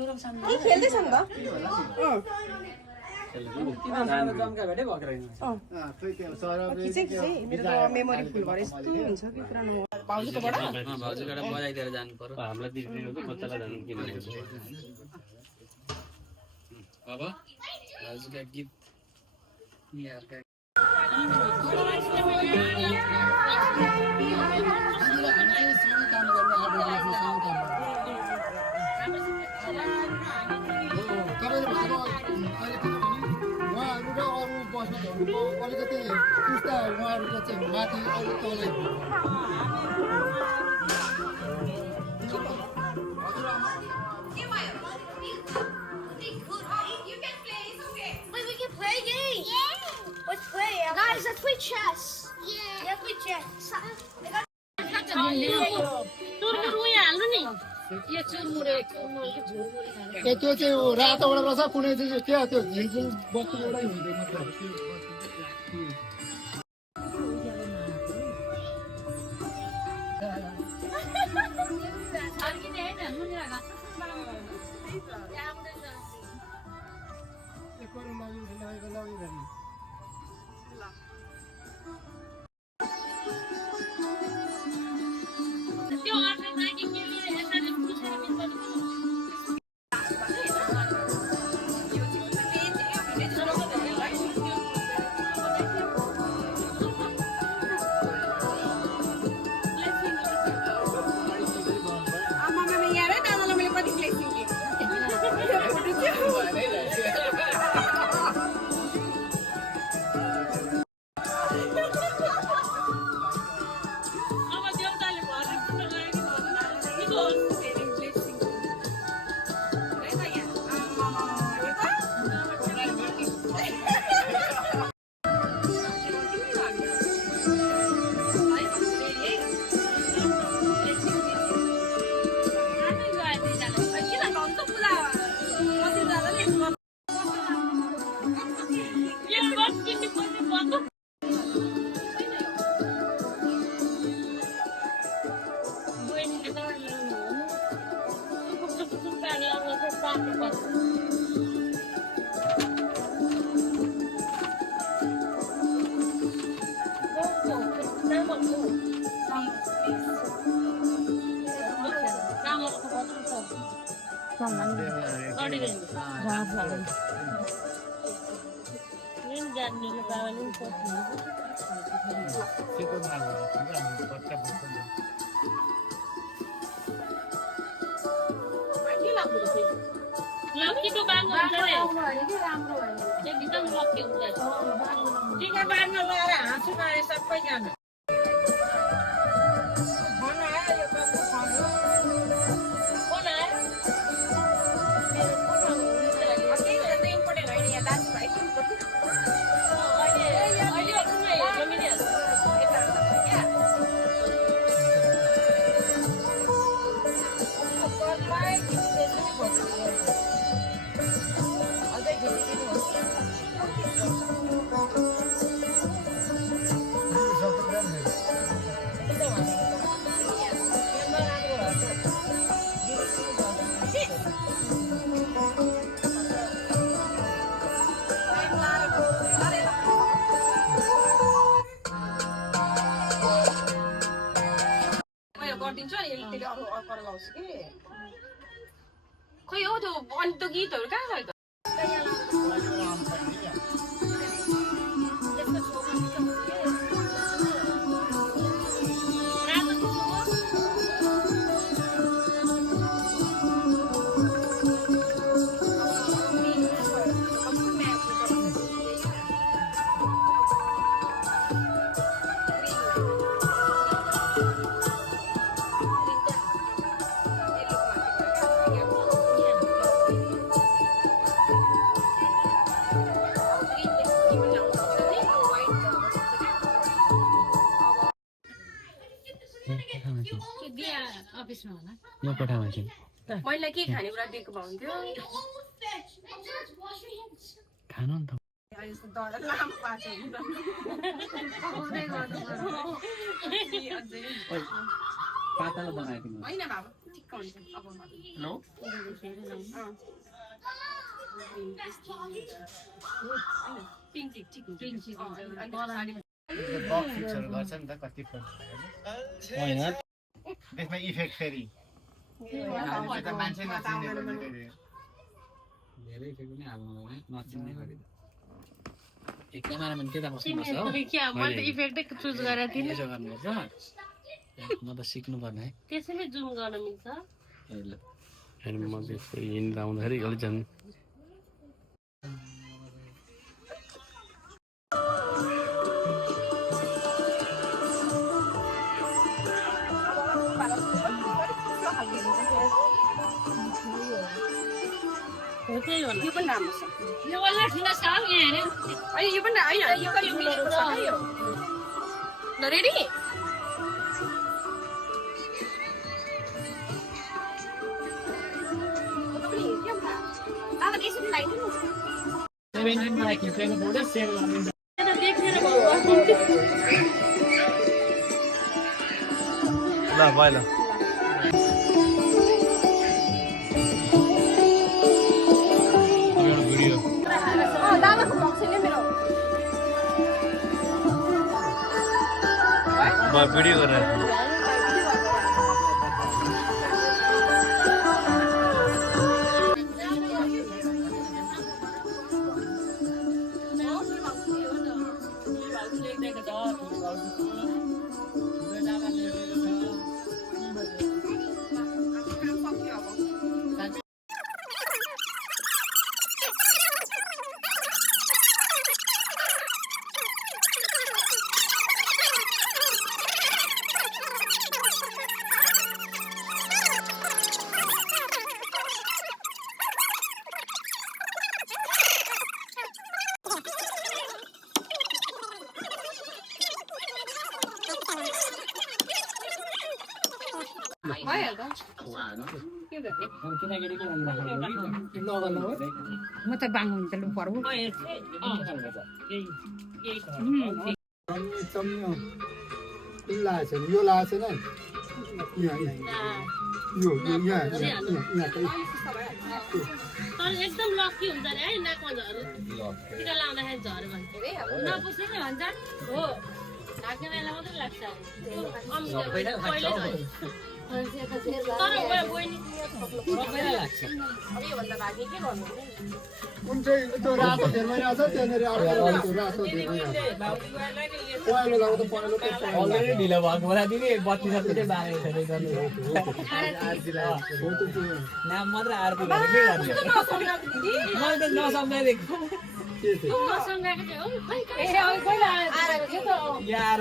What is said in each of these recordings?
के खेल्दैछन् त मेरो त मेमोरी फुल भरे यस्तो हुन्छ कि पुरानो भाउजूकोबाट बजाइदिएर जानु पर्यो हामीलाई दिनु बच्चालाई जानु किन अब भाउजूका गीत अलिकति पुस्ता उहाँहरूको चाहिँ माथि अलिक तलै Guys, let's play chess. Yeah. Let's play chess. त्यो चाहिँ रातोबाट रहेछ कुनै चाहिँ क्या त्यो झिलझिल बस्तीबाटै हुँदैन लक्कीको बाङ्गो हुन्छ रे एकदम लक्की हुन्छ टिका बाँध्न लगाएर हाँसु मारे सबैजना खोइ हो त्यो अनि त्यो गीतहरू कहाँ गयो त यो कोठामा चाहिँ मैले के खाने कुरा दिएको भए हुन्थ्यो खानु नि त पातलो बनाइदिनु होइन बाबा ठिक्क हुन्छ अब हेलो पिङ्क ठिक हुन्छ बक्स फिक्सहरू गर्छ नि त कति फोन होइन त्यसमा इफेक्ट फेरि हामी त मान्छे नचिन्ने भन्ने धेरै फेरि पनि हाल्नु होइन नचिन्ने गरी एक क्यामेराम्यान के त बस्नुपर्छ हो मैले त इफेक्टै चुज गरेर थिएँ यसो गर्नुपर्छ म त सिक्नुपर्ने है त्यसैले जुम गर्न मिल्छ अनि म चाहिँ हिँड्दा आउँदाखेरि अलिक झन् त्यही हो यो पनि राम्रो छ यो वाला ठुलो छ यहाँ हेर्नु अहिले यो पनि होइन यो पनि मिलेको छ यो ल रेडी ल भयो ल भिडियो गरेर म त बाङ्गो हुन्छ लु पर्व यो लाएको छैन यो यहाँ तर एकदम लकी हुन्छ नि है नाकमा झर्यो टिका लाउँदाखेरि झर्यो भने नपुस्ने नि भन्छ हो लाग्ने बेला मात्रै लाग्छ तर बहिनी योभन्दा भाग्य के गर्नु कुन चाहिँ त्यो रातो घेरमा आएको छ त्यहाँनिर अर्को रातो घेरमा पहेँलो लगाउँदा त पहेँलो अलरेडी ढिलो भएको बेला दिने बत्ती सत्ती बारेको छ नाम मात्र आरती गरेर के गर्ने मैले त नसम्झाइदिएको नसँगाएको चाहिँ हो ए अब पहिला आएर थियो त यार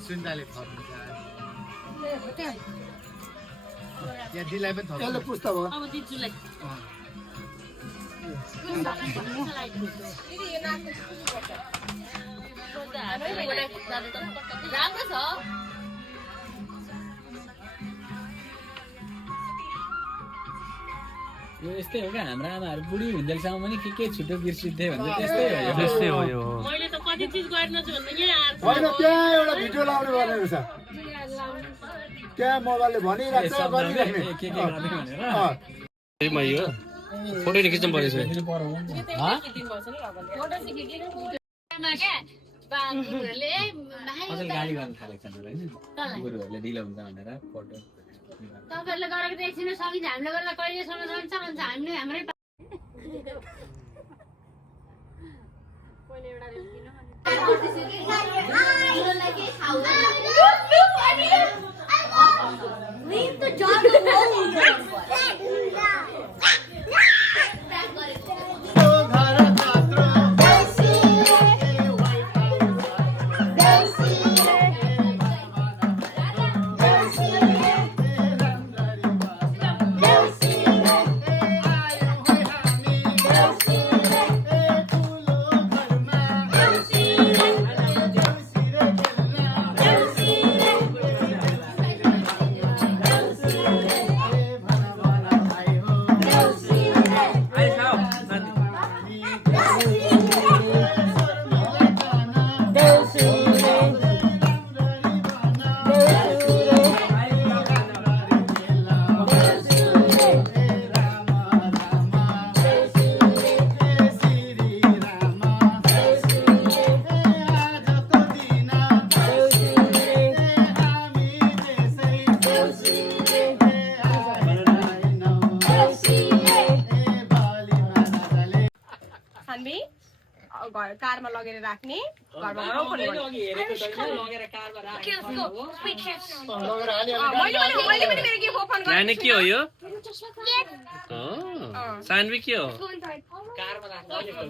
सुन्दाले थप्नु यहाँ दिलाई पनि थप्नु यसले पुस्ता भयो अब दिजुलाई राम्रो छ यो यस्तै हो क्या हाम्रो आमाहरू बुढी हुँदैसम्म पनि के छुट्टो बिर्सिन्थे भन्दा त्यस्तै हो यो मैले त कति चिज गर्न छु भन्दा यहाँ होइन त्यहाँ एउटा भिडियो लाउने गर्ने रहेछ त्यहाँ मोबाइलले भनिरहेको छ गरिराख्ने के गर्ने भनेर यो फोटो खिच्नु परेछ अझै गाली गर्न थालेको छ होइन गुरुहरूले ढिलो हुन्छ भनेर फोटो तपाईँहरूले गरेको त एकछिन सकिन्छ हामीले गरेर कहिलेसम्म जान्छ भन्छ हामीले हाम्रै कारमा लगेर राख्ने घरमा पनि लगेर कारमा राखेको लगेर मैले पनि मेरो गिफ्ट ओपन गरेँ नानी के हो यो सानवी के हो कारमा राखेको